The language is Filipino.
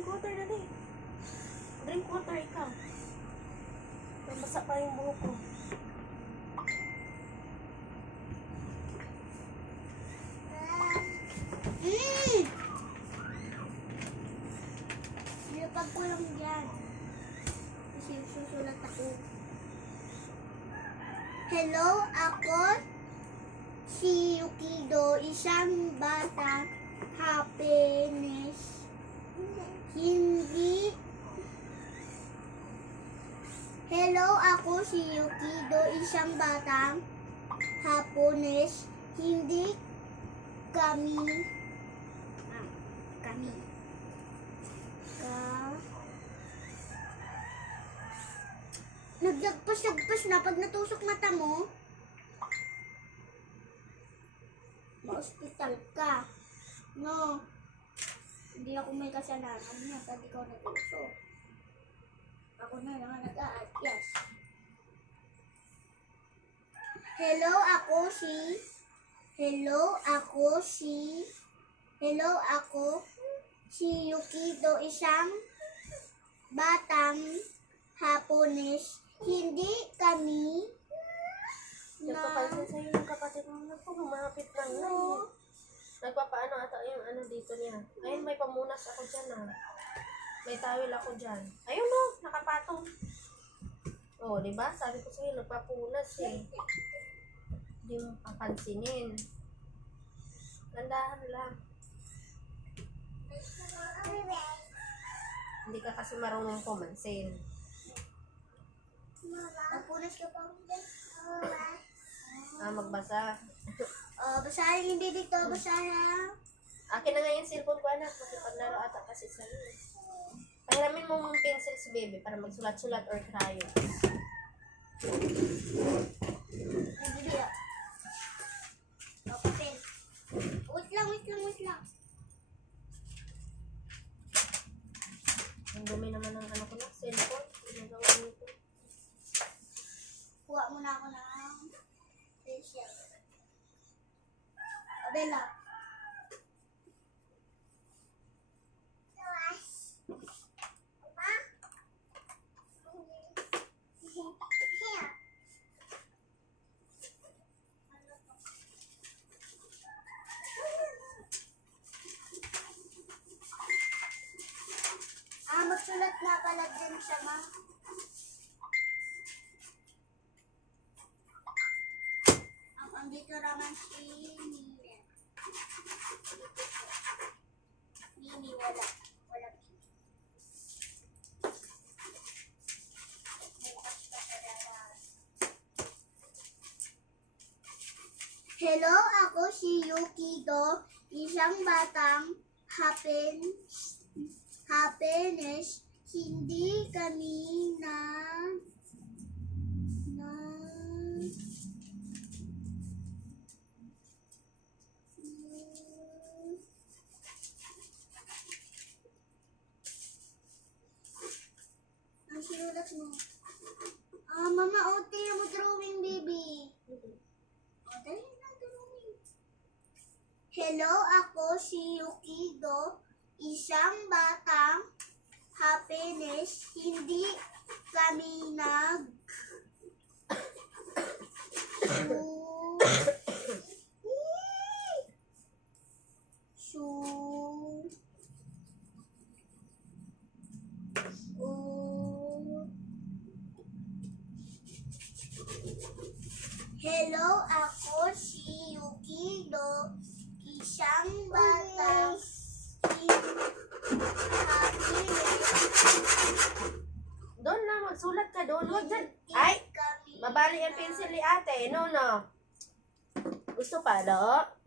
Drink water, dali. Drink water, ikaw. Basa pa yung buhok ko. Nilapag ko lang dyan. Kasi susulat ako. Hello, ako si Yukido, isang bata, happiness, hindi. Hello, ako si Yukido, isang batang happiness, hindi kami nagdagpas na pag natusok mata mo. Ma-hospital ka. No. Hindi ako may kasalanan niya pag ikaw natusok. Ako na naman nag-aadyas. Hello, ako si Yukido, isang batang hapones. Hindi kami Nagpapansin sa'yo yung kapatid mo. Naku, lumapit na nga eh. Nagpapaano ata yung ano dito niya. Ayun, may pamunas ako dyan ah. May towel ako dyan. Ayun no, nakapatong. Oh, di ba? Sabi ko sa'yo, nagpapunas eh. Hindi mo papansinin. Gandahan lang. Hindi ka kasi marunong pumansin. Napunas ka pa dyan. Magbasa. Basahin hindi dito. Basahin. Akin na nga yung cellphone ko, anak. Makipaglaro ata kasi sa'yo. Pangalamin mo mong pencils, baby, para magsulat-sulat or crayons. Hindi ah. Papel. Wait lang. Ang dumi naman ng ano ko na, cellphone. Ginagawa nito. Kuha muna ako ng facial. Abela. Magsulat na pala din siya, ma. Andito naman si Mimi. Mimi, wala. Wala. Hello, ako si Yukido, isang batang happiness, hindi kami ang sinulat mo. Mama, tingnan mo drawing, baby. Dali na, drawing. Hello, ako si Yukido, isang batang happiness, hindi kami Hello, ako si Yukido, isang batang Doon na, magsulat ka doon. Huwag dyan. Ay! Mabali ang pencil ni ate. No. Gusto pa, do?